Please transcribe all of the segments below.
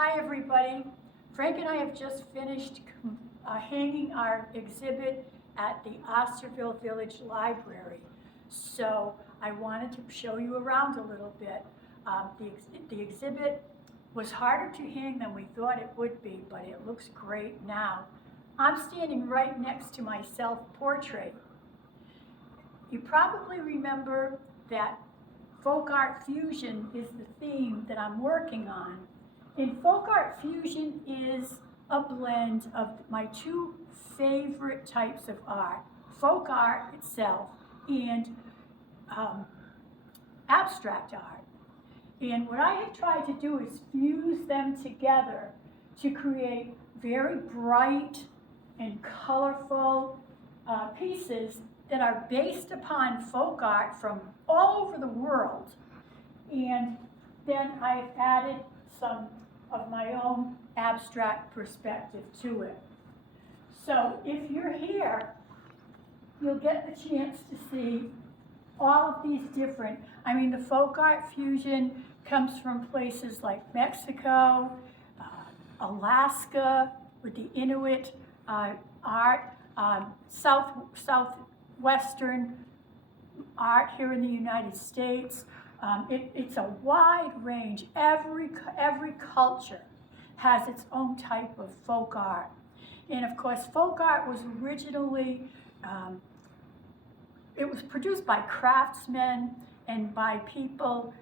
Hi everybody. Frank and I have just finished hanging our exhibit at the Osterville Village Library. So I wanted to show you around a little bit. The exhibit was harder to hang than we thought it would be, but it looks great now. I'm standing right next to my self-portrait. You probably remember that folk art fusion is the theme that I'm working on. And folk art fusion is a blend of my two favorite types of art, folk art itself and abstract art. And what I have tried to do is fuse them together to create very bright and colorful pieces that are based upon folk art from all over the world. And then I've added some of my own abstract perspective to it. So if you're here, you'll get the chance to see all of these different, the folk art fusion comes from places like Mexico, Alaska, with the Inuit art, southwestern art here in the United States. It's a wide range. Every culture has its own type of folk art. And of course, folk art was originally, it was produced by craftsmen and by people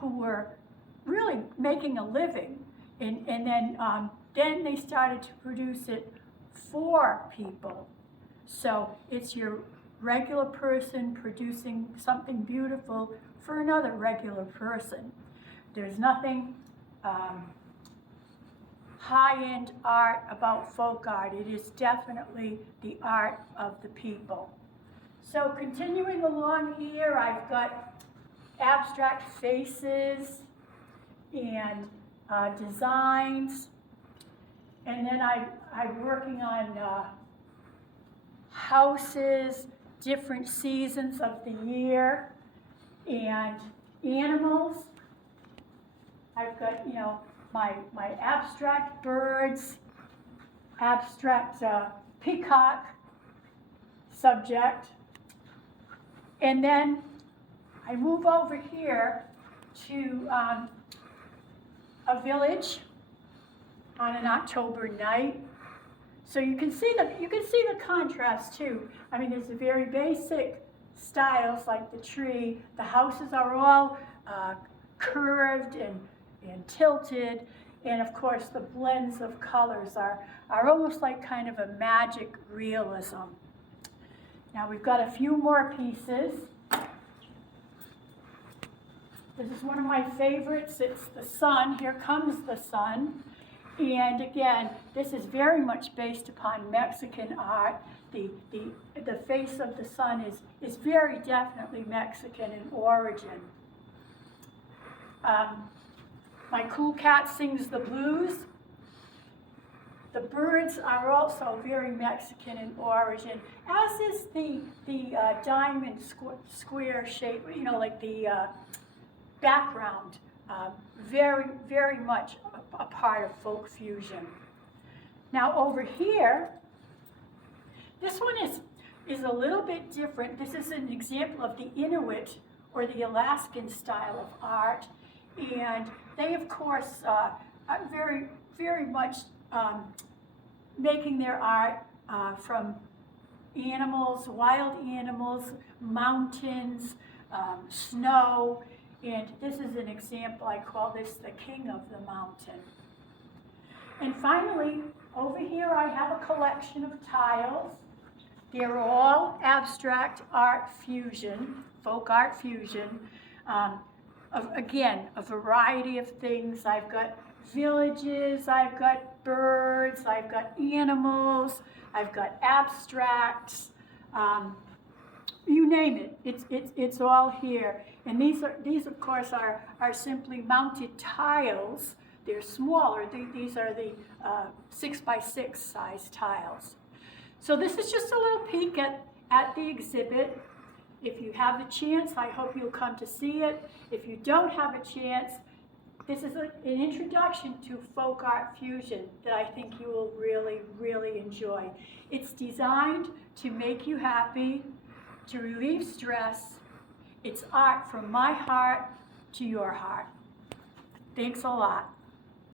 who were really making a living. And then they started to produce it for people. So it's your regular person producing something beautiful for another regular person. There's nothing high-end art about folk art. It is definitely the art of the people. So continuing along here, I've got abstract faces and designs. And then I'm working on houses, different seasons of the year, and animals. I've got, my abstract birds, abstract peacock subject. And then I move over here to a village on an October night. So you can see the contrast too. There's the very basic styles like the tree. The houses are all curved and tilted, and of course the blends of colors are almost like kind of a magic realism. Now we've got a few more pieces. This is one of my favorites. It's the sun. Here comes the sun. And again, this is very much based upon Mexican art. The face of the sun is very definitely Mexican in origin. My cool cat sings the blues. The birds are also very Mexican in origin, as is the diamond square shape, like the background. Very, very much a part of folk fusion. Now over here, this one is a little bit different. This is an example of the Inuit or the Alaskan style of art. And they, of course, are very, very much making their art from animals, wild animals, mountains, snow. And this is an example. I call this the king of the mountain. And finally, over here I have a collection of tiles. They're all abstract art fusion, folk art fusion. Again, a variety of things. I've got villages, I've got birds, I've got animals, I've got abstracts. You name it, it's all here. And these of course are simply mounted tiles. They're smaller. These are the 6x6 size tiles. So this is just a little peek at the exhibit. If you have the chance, I hope you'll come to see it. If you don't have a chance, This is an introduction to folk art fusion that I think you will really, really enjoy. It's designed to make you happy, to relieve stress. It's art from my heart to your heart. Thanks a lot.